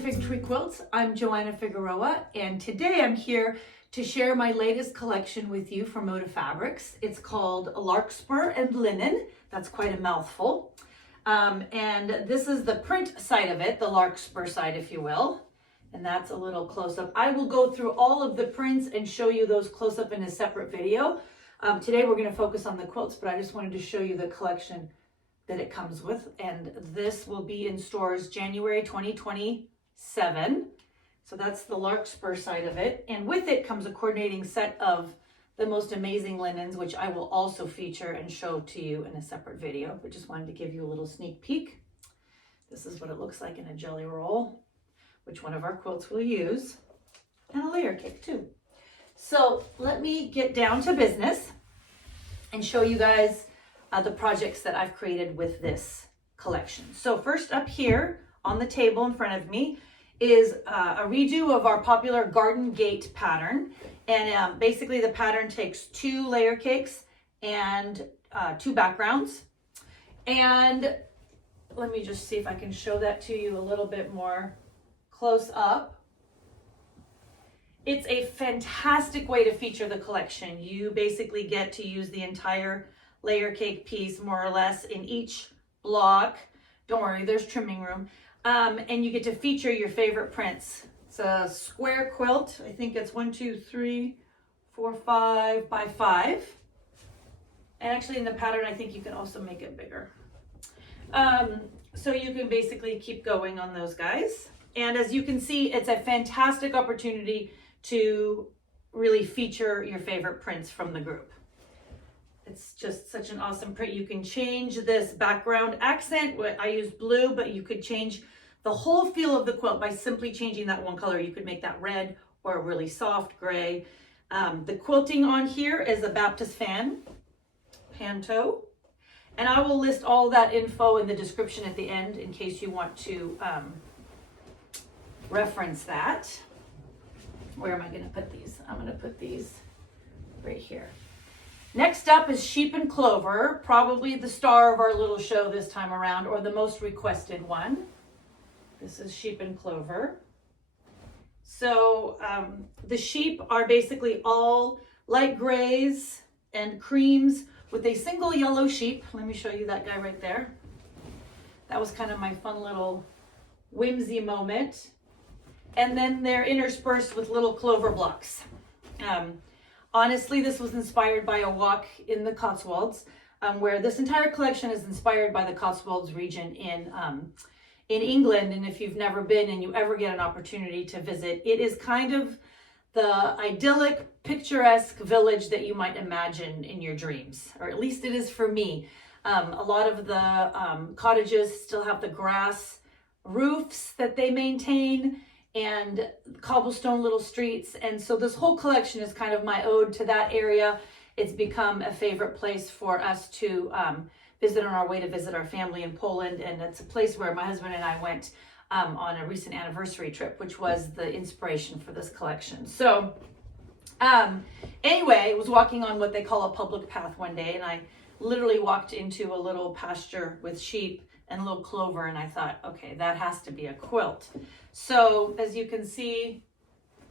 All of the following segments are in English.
Fig Tree Quilts. I'm Joanna Figueroa, and today I'm here to share my latest collection with you from MODA Fabrics. It's called Larkspur and Linen. That's quite a mouthful. And this is the print side of it, the Larkspur side, if you will. And that's a little close-up. I will go through all of the prints and show you those close-up in a separate video. Today we're going to focus on the quilts, but I just wanted to show you the collection that it comes with, and this will be in stores January 2027. So that's the Larkspur side of it, and with it comes a coordinating set of the most amazing linens, which I will also feature and show to you in a separate video, but just wanted to give you a little sneak peek. This is what it looks like in a jelly roll, which one of our quilts will use, and a layer cake too. So let me get down to business and show you guys the projects that I've created with this collection. So first up here on the table in front of me is a redo of our popular garden gate pattern. And basically the pattern takes 2 layer cakes and 2 backgrounds. And let me just see if I can show that to you a little bit more close up. It's a fantastic way to feature the collection. You basically get to use the entire layer cake piece more or less in each block. Don't worry, there's trimming room. And you get to feature your favorite prints. It's a square quilt. I think it's 1, 2, 3, 4, 5 by 5. And actually in the pattern, I think you can also make it bigger. So you can basically keep going on those guys. And as you can see, it's a fantastic opportunity to really feature your favorite prints from the group. It's just such an awesome print. You can change this background accent. I used blue, but you could change the whole feel of the quilt by simply changing that one color. You could make that red or a really soft gray. The quilting on here is a Baptist panto. And I will list all that info in the description at the end in case you want to reference that. Where am I going to put these? I'm going to put these right here. Next up is Sheep and Clover, probably the star of our little show this time around, or the most requested one. This is Sheep and Clover. So the sheep are basically all light grays and creams with a single yellow sheep. Let me show you that guy right there. That was kind of my fun little whimsy moment. And then they're interspersed with little clover blocks. Honestly, this was inspired by a walk in the Cotswolds, where this entire collection is inspired by the Cotswolds region in England. And if you've never been and you ever get an opportunity to visit, it is kind of the idyllic, picturesque village that you might imagine in your dreams, or at least it is for me. A lot of the cottages still have the grass roofs that they maintain, and cobblestone little streets. And so this whole collection is kind of my ode to that area. It's become a favorite place for us to visit on our way to visit our family in Poland. And it's a place where my husband and I went on a recent anniversary trip, which was the inspiration for this collection. So anyway, I was walking on what they call a public path one day, and I literally walked into a little pasture with sheep and a little clover, and I thought, okay, that has to be a quilt. So as you can see,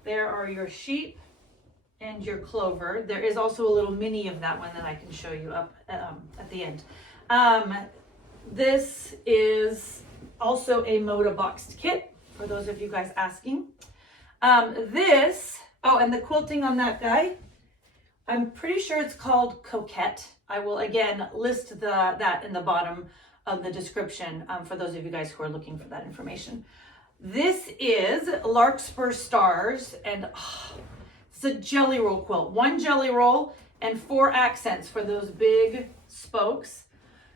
there are your sheep and your clover. There is also a little mini of that one that I can show you up at the end. This is also a MODA boxed kit, for those of you guys asking. And the quilting on that guy, I'm pretty sure it's called Coquette. I will again list that in the bottom of the description for those of you guys who are looking for that information. This is Larkspur Stars, and it's a jelly roll quilt. 1 jelly roll and 4 accents for those big spokes.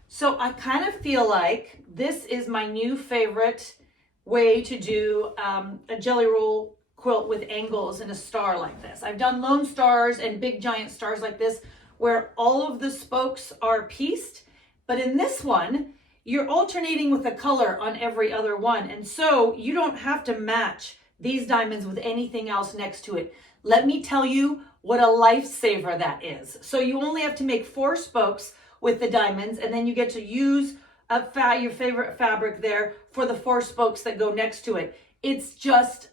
So I kind of feel like this is my new favorite way to do a jelly roll quilt with angles and a star like this. I've done lone stars and big giant stars like this where all of the spokes are pieced, but in this one, you're alternating with a color on every other one. And so you don't have to match these diamonds with anything else next to it. Let me tell you what a lifesaver that is. So you only have to make 4 spokes with the diamonds, and then you get to use your favorite fabric there for the 4 spokes that go next to it. it's just,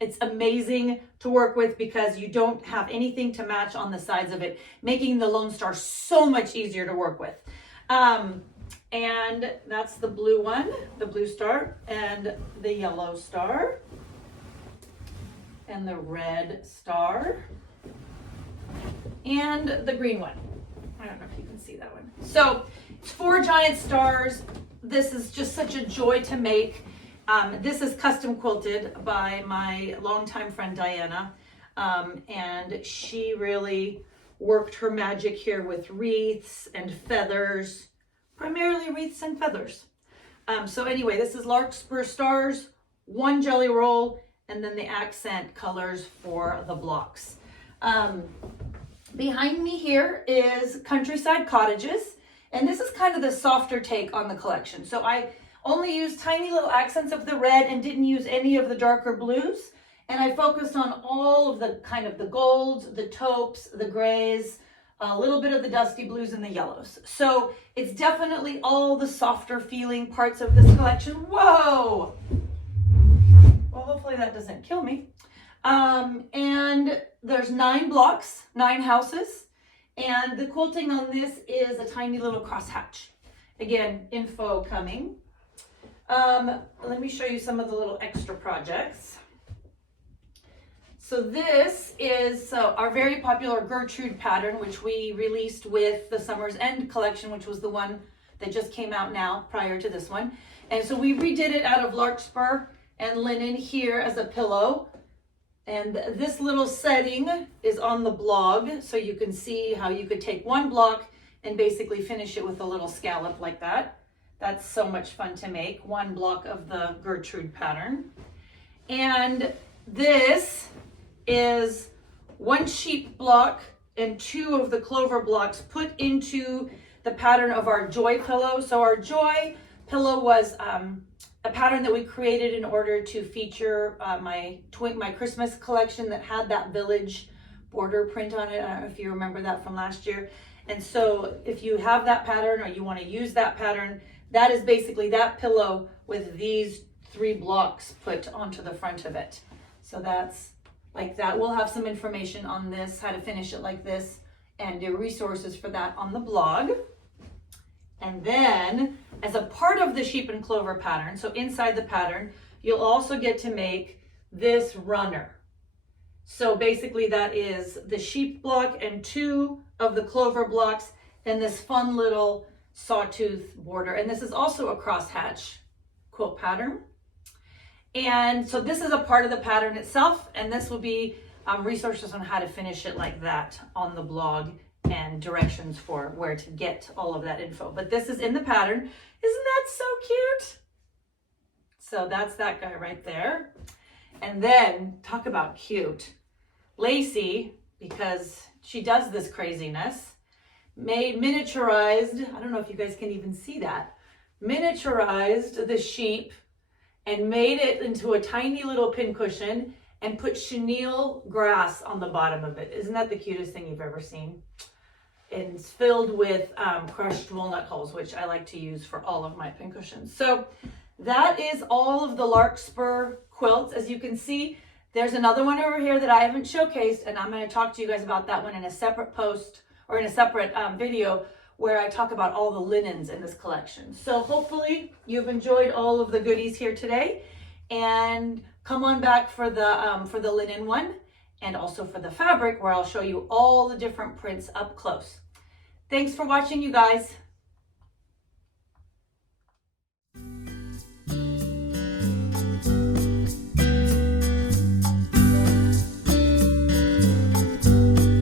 it's amazing to work with because you don't have anything to match on the sides of it, making the Lone Star so much easier to work with. And that's the blue one, the blue star, and the yellow star, and the red star, and the green one. I don't know if you can see that one. So it's 4 giant stars. This is just such a joy to make. This is custom quilted by my longtime friend Diana, and she really worked her magic here with wreaths and feathers, primarily wreaths and feathers. So anyway, this is Larkspur stars, 1 jelly roll, and then the accent colors for the blocks. Behind me here is Countryside Cottages, and this is kind of the softer take on the collection. So I only used tiny little accents of the red and didn't use any of the darker blues. And I focused on all of the kind of the golds, the taupes, the grays, a little bit of the dusty blues and the yellows. So it's definitely all the softer feeling parts of this collection. Whoa! Well, hopefully that doesn't kill me. And there's 9 blocks, 9 houses. And the quilting on this is a tiny little crosshatch. Again, info coming. Let me show you some of the little extra projects. So this is our very popular Gertrude pattern, which we released with the Summer's End collection, which was the one that just came out now prior to this one. And so we redid it out of larkspur and linen here as a pillow. And this little setting is on the blog, so you can see how you could take 1 block and basically finish it with a little scallop like that. That's so much fun to make, 1 block of the Gertrude pattern. And this is 1 sheep block and 2 of the clover blocks put into the pattern of our Joy pillow. So our Joy pillow was a pattern that we created in order to feature my Christmas collection that had that village border print on it. I don't know if you remember that from last year. And so if you have that pattern or you want to use that pattern, that is basically that pillow with these 3 blocks put onto the front of it. So that's like that. We'll have some information on this, how to finish it like this, and the resources for that on the blog. And then as a part of the sheep and clover pattern, so inside the pattern, you'll also get to make this runner. So basically that is the sheep block and 2 of the clover blocks and this fun little sawtooth border. And this is also a crosshatch quilt pattern. And so this is a part of the pattern itself, and this will be resources on how to finish it like that on the blog and directions for where to get all of that info. But this is in the pattern. Isn't that so cute? So that's that guy right there. And then talk about cute. Lacey, because she does this craziness, made miniaturized, I don't know if you guys can even see that, miniaturized the sheep and made it into a tiny little pincushion and put chenille grass on the bottom of it. Isn't that the cutest thing you've ever seen? And it's filled with crushed walnut hulls, which I like to use for all of my pincushions. So that is all of the Larkspur quilts. As you can see, there's another one over here that I haven't showcased, and I'm going to talk to you guys about that one in a separate post or in a separate video where I talk about all the linens in this collection. So hopefully you've enjoyed all of the goodies here today, and come on back for the linen one and also for the fabric, where I'll show you all the different prints up close. Thanks for watching, you guys.